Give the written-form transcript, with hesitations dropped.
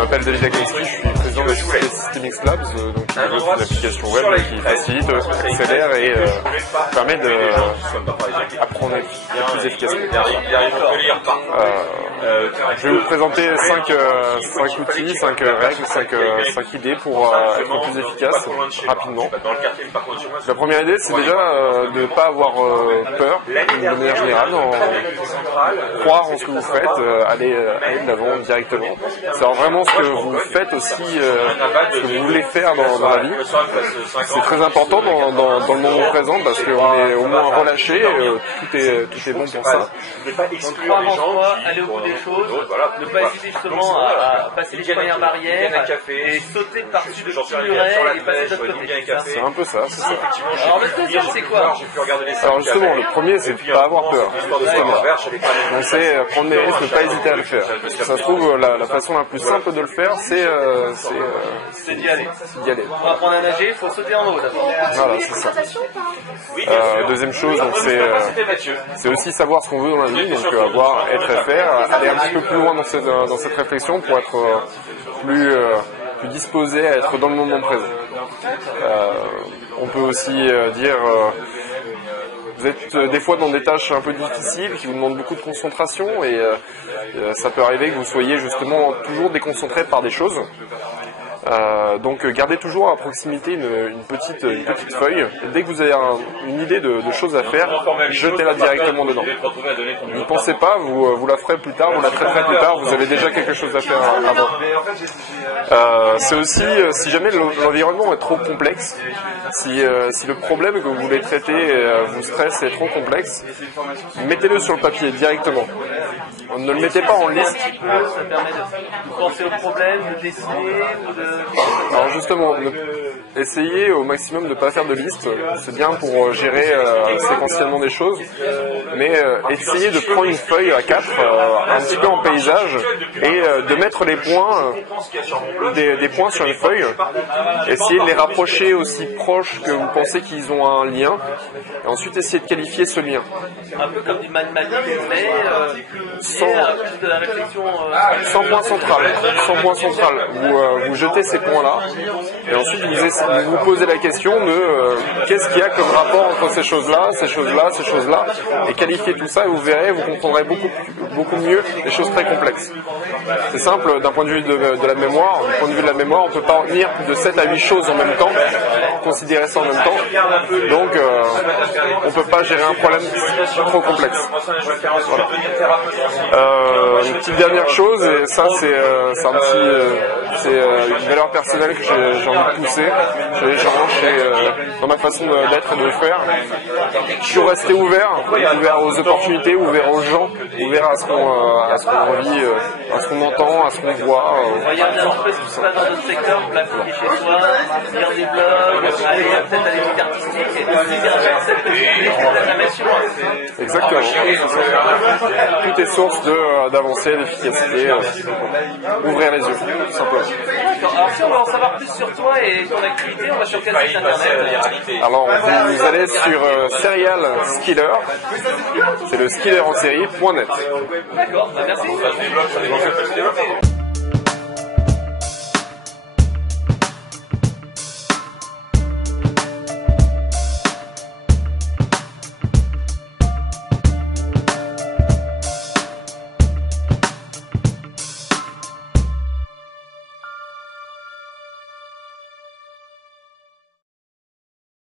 m'appelle David Agonski, je suis président de la société Systemix Labs, donc qui est une application web qui facilite, accélère et permet d'apprendre plus efficacement. Je vais vous présenter 5 outils, 5 règles, 5 idées pour être plus efficace rapidement. La première idée, c'est déjà de ne pas avoir peur, de manière générale, croire en ce que vous faites, aller de l'avant directement. Savoir vraiment ce que vous faites aussi, ce que vous voulez faire dans la vie. C'est très important dans le moment présent parce qu'on est au moins relâché, tout est bon pour ça. Ne pas exclure les gens, aller au bout des choses, ne pas hésiter justement à passer les premières barrières et sauter par-dessus de petits murets et passer de l'autre côté. C'est un peu ça, c'est ça. Alors le deuxième, c'est quoi? Alors justement, le premier, c'est de ne pas avoir peur. Donc c'est prendre des risques, ne pas hésiter à le faire. Ça se trouve, la façon la plus simple de le faire, c'est d'y aller. Pour apprendre à nager, il faut sauter en eau d'abord. Voilà, c'est ça. Deuxième chose, c'est aussi savoir ce qu'on veut dans la vie, donc être et faire, aller un petit peu plus loin dans cette réflexion pour être plus disposé à être dans le moment présent. On peut aussi dire vous êtes des fois dans des tâches un peu difficiles qui vous demandent beaucoup de concentration et ça peut arriver que vous soyez justement toujours déconcentré par des choses. Donc gardez toujours à proximité une petite feuille. Et dès que vous avez une idée de choses à faire, jetez-la directement dedans. N'y pensez pas, vous la ferez plus tard, vous la traiterez plus tard, vous avez déjà quelque chose à faire avant. C'est aussi, si jamais l'environnement est trop complexe, si le problème que vous voulez traiter vous stresse et est trop complexe, mettez-le sur le papier directement. Ne le mettez pas en liste. Ça permet de penser au problème, de dessiner ou de... Alors justement, essayez au maximum de ne pas faire de liste. C'est bien pour gérer séquentiellement des choses. Mais essayez de prendre une feuille à 4, un petit peu en paysage, et de mettre les points, des points sur une feuille. Essayez de les rapprocher aussi proches que vous pensez qu'ils ont un lien. Et ensuite, essayez de qualifier ce lien. Un peu comme du mathématique, mais de la réflexion... Sans point central. Vous jetez ces points-là, et ensuite vous posez la question de qu'est-ce qu'il y a comme rapport entre ces choses-là, et qualifiez tout ça, et vous verrez, vous comprendrez beaucoup mieux des choses très complexes. C'est simple, d'un point de vue de la mémoire. Du point de vue de la mémoire, on ne peut pas retenir plus de 7 à 8 choses en même temps, considérer ça en même temps, donc on ne peut pas gérer un problème trop complexe. Voilà. Une petite dernière chose, et ça c'est une valeur personnelle que j'ai envie de pousser chez les gens, dans ma façon d'être et de le faire. Toujours rester ouvert aux opportunités, ouvert aux gens, ouvert à ce qu'on vit, à ce qu'on entend, à ce qu'on voit. Regardez un peu ce qui se passe dans d'autres secteurs, vous l'appliquez chez soi, lire des blogs, aller peut-être à l'étude artistique, et de cette information. Exactement. Tout est source d'avancer, d'efficacité. Ouvrez les yeux, tout simplement. Alors si on veut en savoir plus sur toi et ton activité, on va sur quel site internet? Alors vous allez sur Serial Skiller, c'est le skiller en série.net. D'accord, merci.